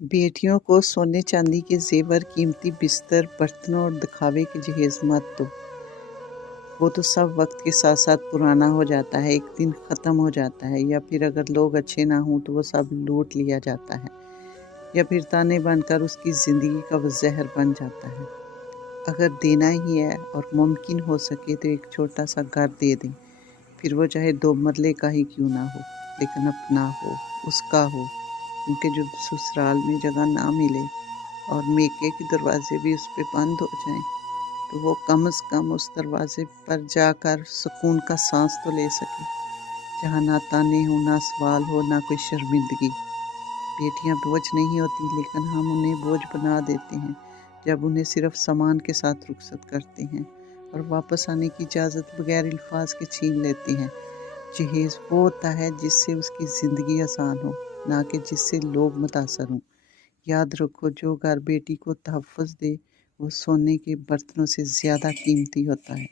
बेटियों को सोने चांदी के जेवर, कीमती बिस्तर, बर्तनों और दिखावे के जहेज मत दो। वो तो सब वक्त के साथ साथ पुराना हो जाता है, एक दिन ख़त्म हो जाता है, या फिर अगर लोग अच्छे ना हों तो वो सब लूट लिया जाता है, या फिर ताने बनकर उसकी ज़िंदगी का वो जहर बन जाता है। अगर देना ही है और मुमकिन हो सके तो एक छोटा सा घर दे दें, फिर वो चाहे 2 मरले का ही क्यों ना हो, लेकिन अपना हो, उसका हो। क्योंकि जो ससुराल में जगह ना मिले और मेके के दरवाजे भी उस पे बंद हो जाएं, तो वो कम से कम उस दरवाजे पर जाकर सुकून का सांस तो ले सके, जहाँ ना ताने हो, ना सवाल हो, ना कोई शर्मिंदगी। बेटियां बोझ नहीं होती, लेकिन हम उन्हें बोझ बना देते हैं जब उन्हें सिर्फ सामान के साथ रुखसत करते हैं और वापस आने की इजाज़त बगैर अल्फाज के छीन लेते हैं। जहेज वो होता है जिससे उसकी ज़िंदगी आसान हो, ना कि जिससे लोग मुतासर हों। याद रखो, जो घर बेटी को तहफ़्फ़ुज़ दे वो सोने के बर्तनों से ज़्यादा कीमती होता है।